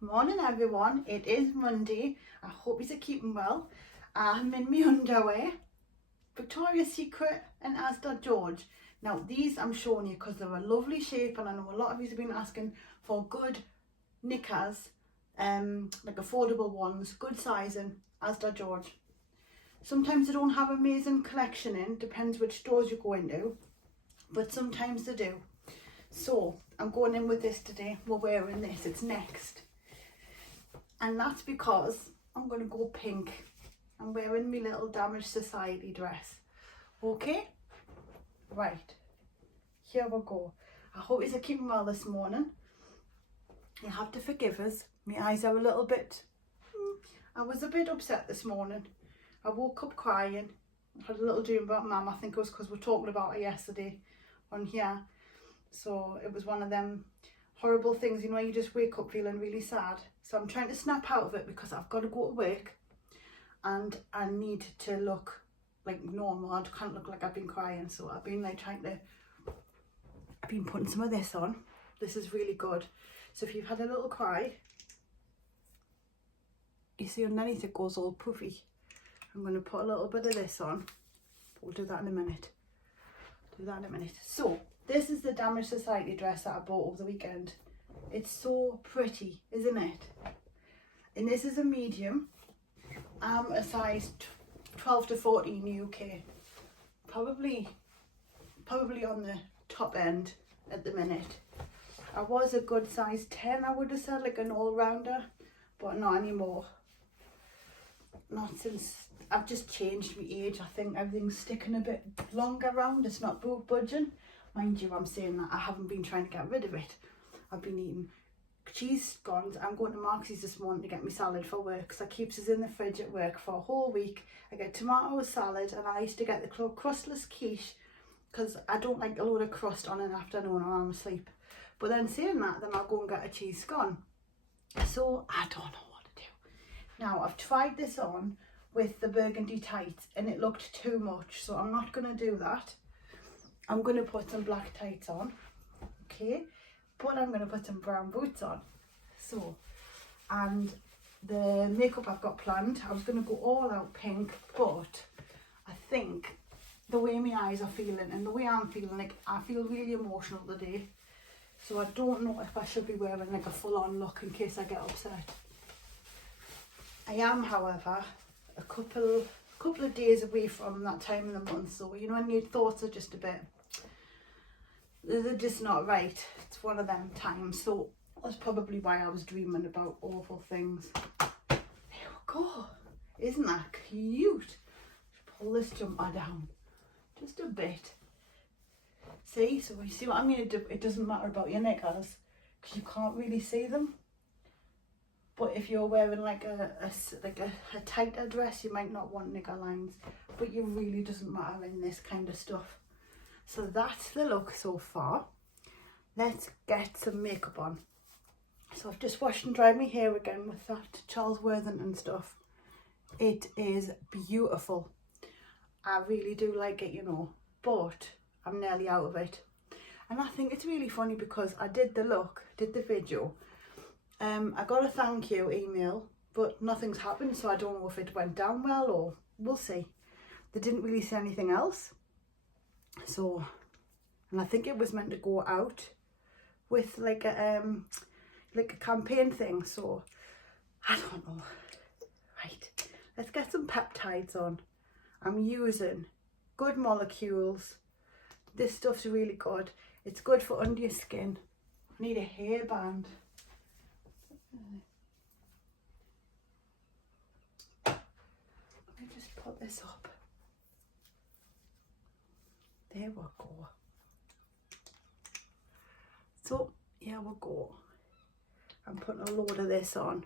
Morning everyone, it is Monday. I hope you're keeping well. I'm in my underwear, Victoria's Secret and Asda George. Now these I'm showing you because they're a lovely shape and I know a lot of you have been asking for good knickers, like affordable ones, good sizing, Asda George. Sometimes they don't have amazing collection in, depends which stores you go into, but sometimes they do. So I'm going in with this today. We're wearing this, it's next. And that's because I'm going to go pink. I'm wearing my little Damaged Society dress. Okay? Right. Here we go. I hope you're keeping well this morning. You have to forgive us. My eyes are a little bit... I was a bit upset this morning. I woke up crying. I had a little dream about Mum. I think it was because we were talking about her yesterday on here. So it was one of them horrible things, you know, you just wake up feeling really sad. So I'm trying to snap out of it because I've got to go to work and I need to look like normal. I can't look like I've been crying. So I've been like I've been putting some of this on. This is really good. So if you've had a little cry, you see underneath it goes all puffy. I'm going to put a little bit of this on. We'll do that in a minute. So this is the Damaged Society dress that I bought over the weekend. It's so pretty, isn't it? And this is a medium. I'm a size 12 to 14 UK. Probably on the top end at the minute. I was a good size 10, I would have said, like an all-rounder, but not anymore. Not since I've just changed my age. I think everything's sticking a bit longer round. It's not budging. Mind you, I'm saying that I haven't been trying to get rid of it. I've been eating cheese scones. I'm going to Marks's this morning to get my salad for work because I keeps us in the fridge at work for a whole week. I get tomato salad and I used to get the crustless quiche because I don't like a load of crust on an afternoon or I'm asleep. But then saying that, then I'll go and get a cheese scone. So I don't know what to do. Now I've tried this on with the burgundy tights and it looked too much, so I'm not going to do that. I'm going to put some black tights on, okay, but I'm going to put some brown boots on. So, and the makeup I've got planned, I was going to go all out pink, but I think the way my eyes are feeling and the way I'm feeling, like I feel really emotional today, so I don't know if I should be wearing like a full-on look in case I get upset. I am, however, a couple of days away from that time of the month, so you know when your thoughts are just a bit, they're just not right. It's one of them times, so that's probably why I was dreaming about awful things. There we go. Isn't that cute? Just pull this jumper down just a bit. See, so you see what I mean? It doesn't matter about your knickers because you can't really see them. But if you're wearing like a tighter dress, you might not want knicker lines, but it really doesn't matter in this kind of stuff. So that's the look so far. Let's get some makeup on. So I've just washed and dried my hair again with that Charles Worthington stuff. It is beautiful. I really do like it, you know, but I'm nearly out of it. And I think it's really funny because I did the video. I got a thank you email, but nothing's happened, so I don't know if it went down well or we'll see. They didn't really say anything else. So, and I think it was meant to go out with like a campaign thing, so I don't know. Right, let's get some peptides on. I'm using Good Molecules. This stuff's really good. It's good for under your skin. I need a hairband. Let me just put this up. There we go. So here we go. I'm putting a load of this on.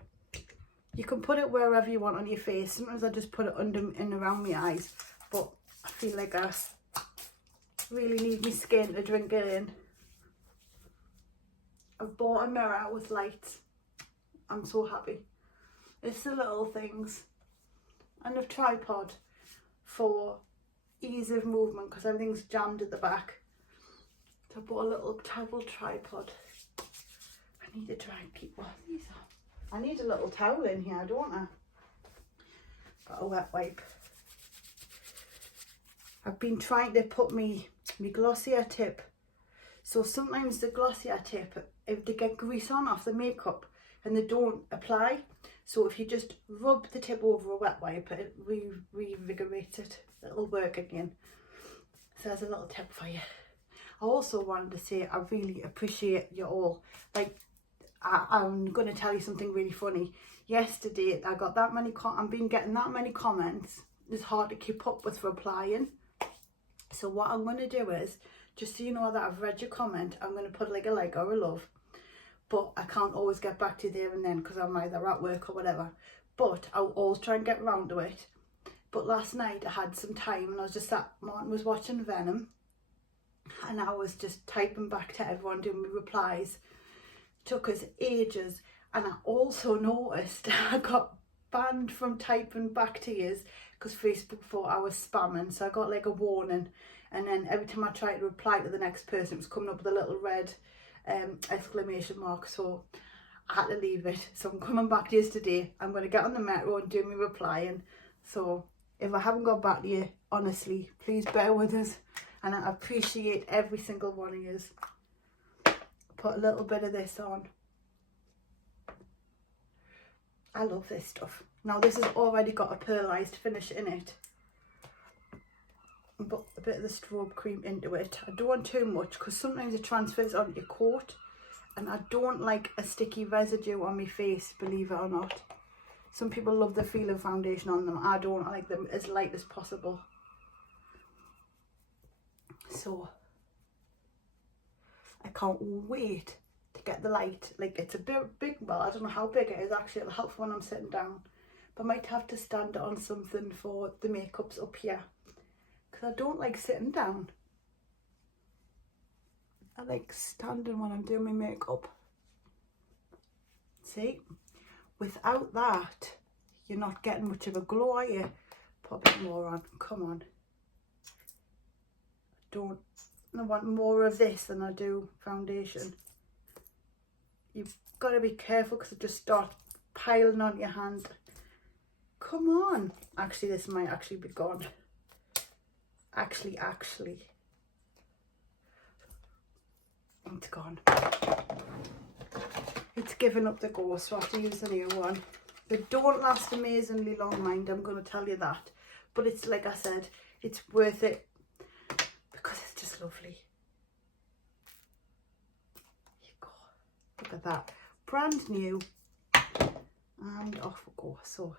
You can put it wherever you want on your face. Sometimes I just put it under and around my eyes, but I feel like I really need my skin to drink it in. I've bought a mirror with lights. I'm so happy. It's the little things. And a tripod for ease of movement because everything's jammed at the back. So I bought a little travel tripod. I need to try and keep one of these on. I need a little towel in here, don't I? Got a wet wipe. I've been trying to put my Glossier tip. So sometimes the Glossier tip, if they get grease on off the makeup and they don't apply. So if you just rub the tip over a wet wipe, it reinvigorates it. It'll work again. So there's a little tip for you. I also wanted to say I really appreciate you all. Like, I'm going to tell you something really funny. Yesterday, I got that many, I've been getting that many comments. It's hard to keep up with replying. So what I'm going to do is, just so you know that I've read your comment, I'm going to put like a like or a love. But I can't always get back to you there and then because I'm either at work or whatever. But I'll always try and get round to it. But last night I had some time and I was just sat, Martin was watching Venom. And I was just typing back to everyone, doing my replies. Took us ages. And I also noticed I got banned from typing back to you because Facebook thought I was spamming. So I got like a warning. And then every time I tried to reply to the next person, it was coming up with a little red exclamation mark. So I had to leave it. So I'm coming back to you today. I'm going to get on the metro and do my replying. So if I haven't got back to you, honestly, please bear with us. And I appreciate every single one of you. Put a little bit of this on. I love this stuff. Now this has already got a pearlized finish in it. Put a bit of the strobe cream into it. I don't want too much because sometimes it transfers onto your coat. And I don't like a sticky residue on my face, believe it or not. Some people love the feel of foundation on them. I don't. I like them as light as possible. So I can't wait to get the light. Like, it's a big, well, I don't know how big it is actually. It'll help when I'm sitting down. But I might have to stand it on something for the makeup's up here. Because I don't like sitting down. I like standing when I'm doing my makeup. See? Without that, you're not getting much of a glow, are you? Put a bit more on. Come on. I want more of this than I do foundation. You've got to be careful because it just starts piling on your hand. Come on. Actually, this might actually be gone. Actually. It's gone. It's given up the ghost, so I have to use the new one. They don't last amazingly long, mind, I'm going to tell you that. But it's, like I said, it's worth it. Because it's just lovely. There you go. Look at that. Brand new. And off we go. So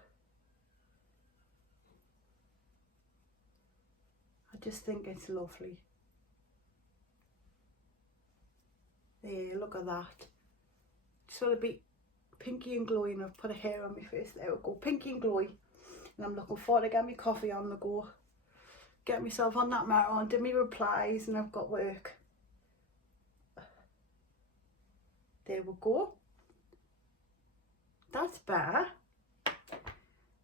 I just think it's lovely. There, look at that. Just want to be pinky and glowy, and I've put a hair on my face. There we go. Pinky and glowy. And I'm looking forward to get my coffee on the go. Get myself on that marathon, do my replies, and I've got work. There we go. That's better.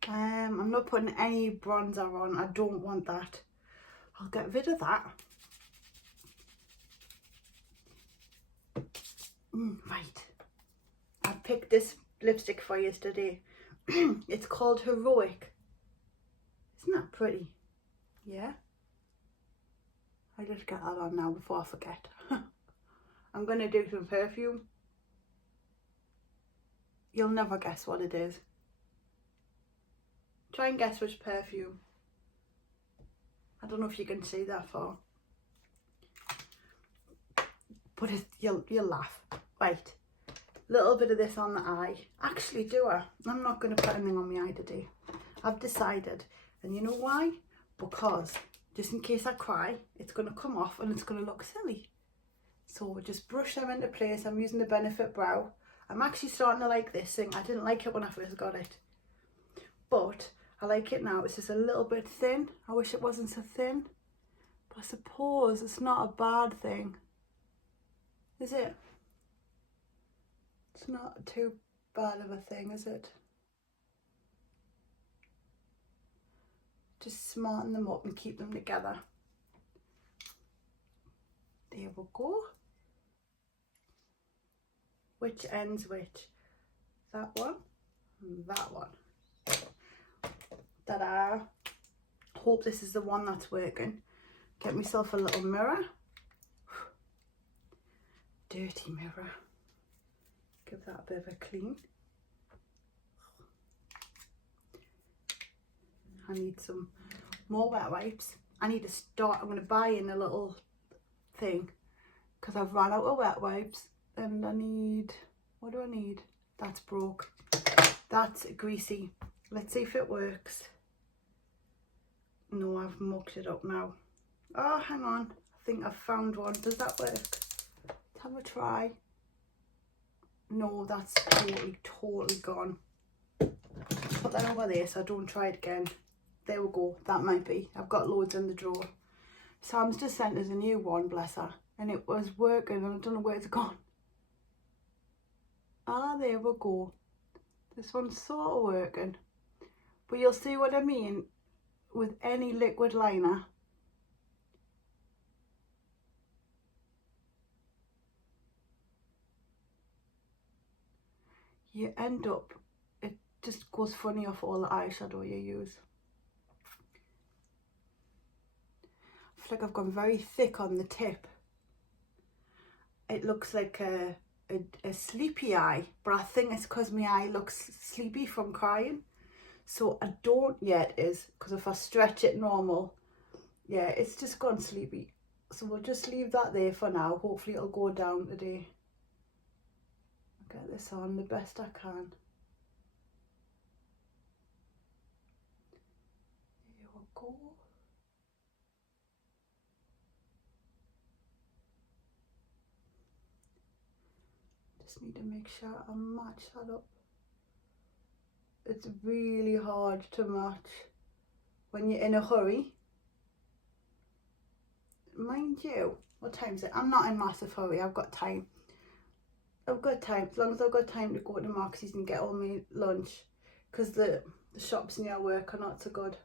I'm not putting any bronzer on. I don't want that. I'll get rid of that. Right. I picked this lipstick for you today. It's called Heroic. Isn't that pretty? Yeah, I just get that on now before I forget. I'm going to do some perfume. You'll never guess what it is. Try and guess which perfume. I don't know if you can see that far. But you'll laugh. Right. Little bit of this on the eye. Actually, do I? I'm not going to put anything on my eye today. I've decided. And you know why? Because just in case I cry, it's going to come off and it's going to look silly. So just brush them into place. I'm using the Benefit Brow. I'm actually starting to like this thing. I didn't like it when I first got it, but I like it now. It's just a little bit thin. I wish it wasn't so thin, but I suppose it's not a bad thing, is it? It's not too bad of a thing, is it? Just smarten them up and keep them together. There we go. Which ends which? that one, and that one. Ta-da! Hope this is the one that's working. Get myself a little mirror. Dirty mirror. Give that a bit of a clean. I need some more wet wipes. I need to start, I'm going to buy in a little thing because I've run out of wet wipes, and I need, what do I need? That's broke. That's greasy. Let's see if it works. No, I've mucked it up now. Oh, hang on. I think I've found one. Does that work? Let's have a try. No, that's totally gone. Put that over there so I don't try it again. There we go. That might be. I've got loads in the drawer. Sam's just sent us a new one, bless her. And it was working and I don't know where it's gone. Ah, there we go. This one's sort of working. But you'll see what I mean with any liquid liner. You end up, it just goes funny off all the eyeshadow you use. I feel like I've gone very thick on the tip. It looks like a sleepy eye, but I think it's because my eye looks sleepy from crying. So I don't yet is, because if I stretch it normal, yeah, it's just gone sleepy. So we'll just leave that there for now. Hopefully it'll go down today. Get this on the best I can. Here we go. Just need to make sure I match that up. It's really hard to match when you're in a hurry. Mind you, what time is it? I'm not in massive hurry. I've got time. I've got time, as long as I've got time to go to Marx's and get all my lunch, because the shops near work are not so good.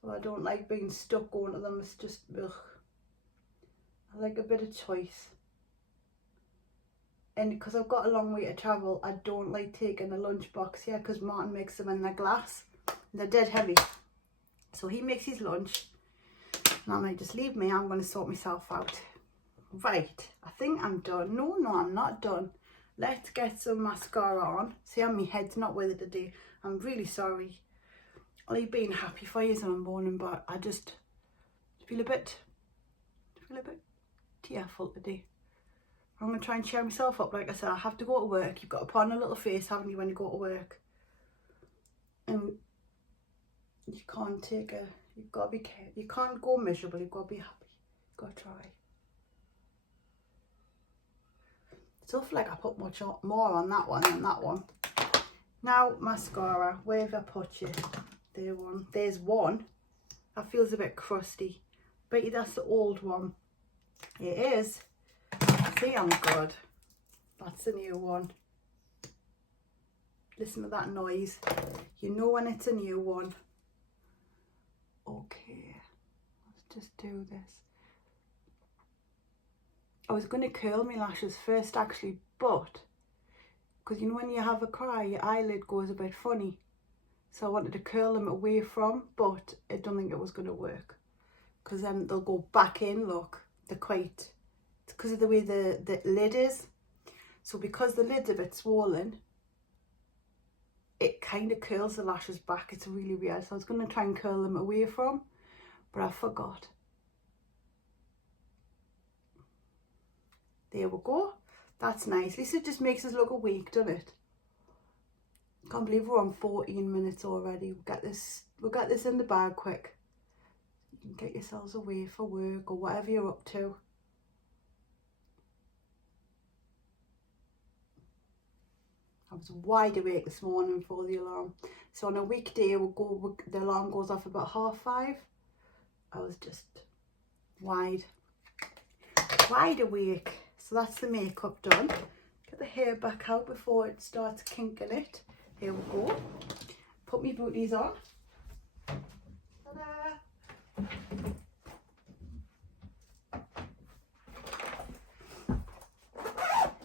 So I don't like being stuck going to them, it's just, ugh. I like a bit of choice. And because I've got a long way to travel, I don't like taking a lunch box here, because Martin makes them in their glass. And they're dead heavy. So he makes his lunch, and I might just leave me, I'm going to sort myself out. Right, I think I'm done. No, I'm not done. Let's get some mascara on. See how my head's not with it today. I'm really sorry. I've been happy for you some morning, but I just feel a bit tearful today. I'm going to try and cheer myself up. Like I said, I have to go to work. You've got to put on a little face, haven't you, when you go to work? And you can't take a, you've got to be careful. You can't go miserable, you've got to be happy. You've got to try. So I feel like I put much more on that one than that one. Now, mascara, where have I put you? There's one. That feels a bit crusty. Bet you that's the old one. It is. See, I'm good. That's the new one. Listen to that noise. You know when it's a new one. Okay, let's just do this. I was going to curl my lashes first actually, but because you know when you have a cry, your eyelid goes a bit funny. So I wanted to curl them away from, but I don't think it was going to work. Because then they'll go back in, look. They're quite, it's because of the way the lid is. So because the lid's a bit swollen, it kind of curls the lashes back. It's really weird. So I was going to try and curl them away from, but I forgot. There we go. That's nice. At least it just makes us look awake, doesn't it? Can't believe we're on 14 minutes already. We'll get this in the bag quick. You can get yourselves away for work or whatever you're up to. I was wide awake this morning before the alarm. So on a weekday, the alarm goes off about 5:30. I was just wide awake. So that's the makeup done. Get the hair back out before it starts kinking it. Here we go. Put my booties on. Ta-da!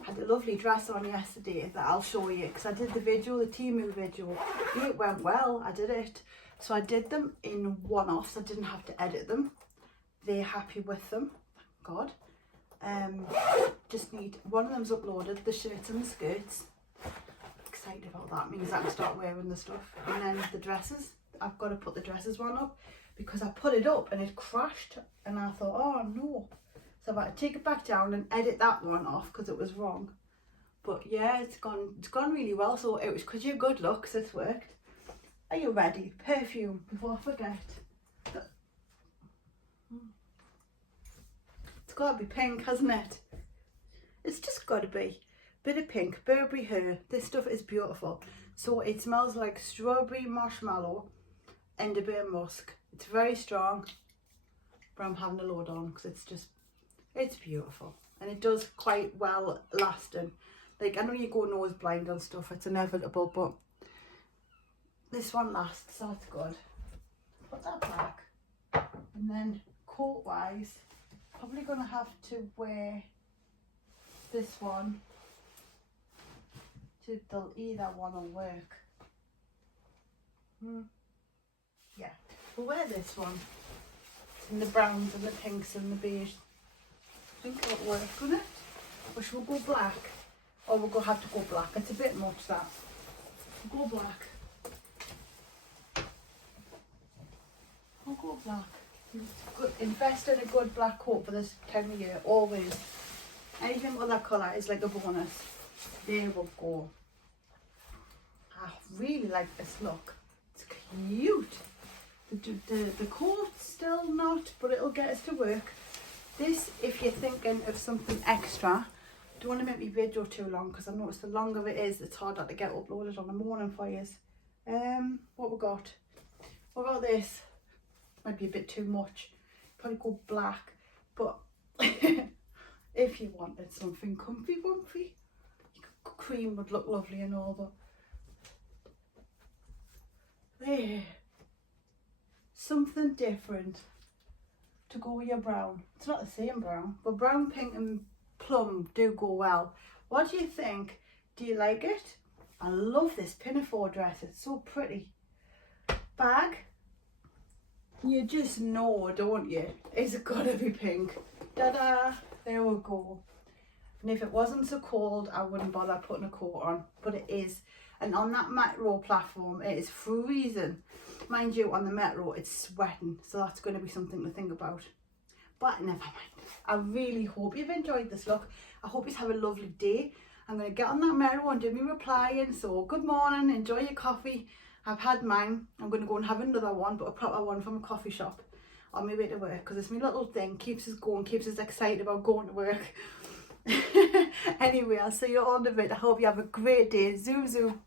Had to a lovely dress on yesterday that I'll show you, because I did the video, the Temu video. It went well, I did it. So I did them in one-offs, I didn't have to edit them. They're happy with them, thank God. Just need, one of them's uploaded, the shirts and the skirts. Excited about that, means I can start wearing the stuff. And then the dresses, I've got to put the dresses one up, because I put it up and it crashed, and I thought, oh no. So I've had to take it back down and edit that one off because it was wrong. But yeah, it's gone really well. So it was because you're good looks, it's worked. Are you ready? Perfume, before I forget. It's got to be pink, hasn't it? It's just got to be. Bit of pink, Burberry Her. This stuff is beautiful. So it smells like strawberry marshmallow and a bit of musk. It's very strong, but I'm having a load on because it's beautiful. And it does quite well lasting. Like, I know you go nose blind and stuff, it's inevitable, but this one lasts, so that's good. Put that back. And then coat wise, probably gonna have to wear this one to either one will work. Yeah, we'll wear this one. In the browns and the pinks and the beige. I think it'll work, won't it? Or should we go black? Or we'll have to go black. It's a bit much, that. We'll go black. I'll go black. Good. Invest in a good black coat for this time of year, always. Anything with that colour is like a bonus. There we go. I really like this look. It's cute. The coat's still not, but it'll get us to work. This, if you're thinking of something extra, don't want to make my video too long, because I noticed the longer it is, it's harder to get uploaded on the morning for you. What we got? What about this? Might be a bit too much. Probably go black, but if you wanted something comfy, cream would look lovely and all, but there. Something different to go with your brown. It's not the same brown, but brown, pink and plum do go well. What do you think? Do you like it? I love this pinafore dress, it's so pretty. Bag, you just know, don't you? It's gotta be pink. Ta-da, there we go. And if it wasn't so cold, I wouldn't bother putting a coat on, but it is. And on that metro platform, it is freezing. Mind you, on the metro, it's sweating, so that's going to be something to think about. But never mind. I really hope you've enjoyed this look. I hope you have a lovely day. I'm going to get on that metro and do me replying. So good morning, enjoy your coffee. I've had mine. I'm going to go and have another one, but a proper one from a coffee shop on my way to work, because it's my little thing, keeps us going, keeps us excited about going to work. Anyway, I'll see you all in a bit. I hope you have a great day. Zoom, zoom.